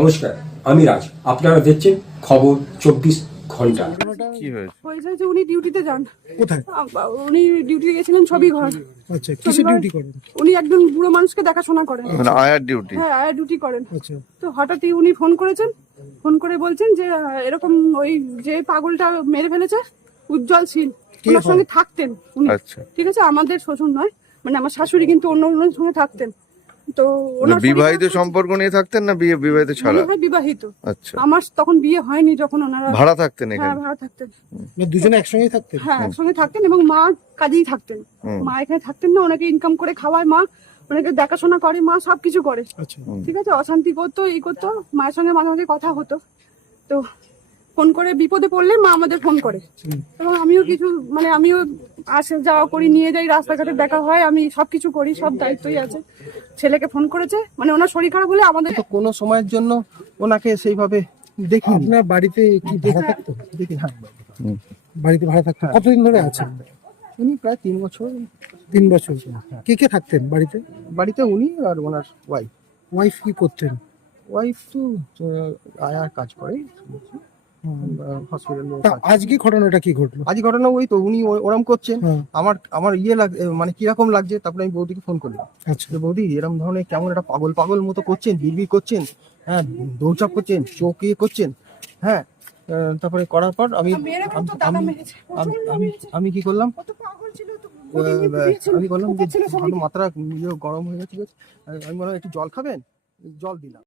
নমস্কার আমি রাজ। আপনারা দেখছেন খবর চব্বিশ ঘণ্টা। কি হয়েছে? হয়েছে যে উনি ডিউটিতে যান। কোথায়? উনি ডিউটিতে গেছিলেন ছবি ঘর। আচ্ছা কিসে ডিউটি করেন? উনি একজন বুড়ো মানুষকে দেখাশোনা করেন। মানে আয়ার ডিউটি? হ্যাঁ ডিউটি করেন। আচ্ছা। তো হঠাৎই উনি ফোন করেছেন। ফোন করে বলছেন যে এরকম ওই যে পাগলটা মেরে ফেলেছে উজ্জ্বল শীল। ওনার সঙ্গে থাকতেন উনি। আচ্ছা। ঠিক আছে আমাদের শ্বশুর নয় মানে আমার শাশুড়ি কিন্তু অন্য অন্যের সঙ্গে থাকতেন। তো বিবাহিত সম্পর্ক নিয়ে থাকতেন না বিয়ে বিবাহিত ছাড়া? বিবাহিত। আচ্ছা। আমার তখন বিয়ে হয়নি যখন ওনারা ভাড়া থাকতেন হ্যাঁ এখানে? ভাড়া থাকতেন। মানে দুজনে একসঙ্গেই থাকতেন? হ্যাঁ একসঙ্গে থাকতেন এবং মা কাজেই থাকতেন। মা এখানে থাকতেন না ওনাকে ইনকাম করে খাওয়ায় মা ওনাকে দেখাশোনা করে মা সবকিছু করে। আচ্ছা। ঠিক আছে অশান্তি করতো এই করতো মায়ের সঙ্গে মাঝে মাঝে কথা হতো। তো ফোন করে বিপদে পড়লে মা আমাদের ফোন করে। এবং আমিও কিছু মানে আমিও আসে যাওয়া করি নিয়ে যাই রাস্তাঘাটে দেখা হয় আমি সবকিছু করি সব দায়িত্বই আছে। ছেলেকে ফোন করেছে মানে ওনার শরীর খারাপ হলে আমাদের তো কোনো সময়ের জন্য ওনাকে সেইভাবে দেখিনি। আপনার বাড়িতে কি ভাড়া থাকতো? দেখি হ্যাঁ। বাড়িতে ভাড়া থাকতো? কতদিন ধরে আছেন? উনি প্রায় তিন বছর। তিন বছর। কে কে থাকতেন বাড়িতে? বাড়িতে উনি আর ওনার ওয়াইফ ওয়াইফ কি করতেন? ওয়াইফ তো আয়ার কাজ করে হসপিটালে আজকে ঘটনাটা কি ঘটলো? আজ ঘটনা ওই তো উনি ও- ওরম করছেন। আমার আমার ইয়ে লাগ মানে কীরকম লাগছে তারপরে আমি বৌদিকে ফোন করলাম। আচ্ছা। বৌদি এরকম ধরনের কেমন একটা পাগল পাগল মতো করছেন বিড়বিড় করছেন হ্যাঁ দৌড়চাপ করছেন চোখ ইয়ে করছেন হ্যাঁ তারপরে করার পর আমি আমি- কি করলাম? আমি বললাম যে মাত্রা ইয়ে গরম হয়ে গেছে আমি বললাম একটু জল খাবেন? জল দিলাম।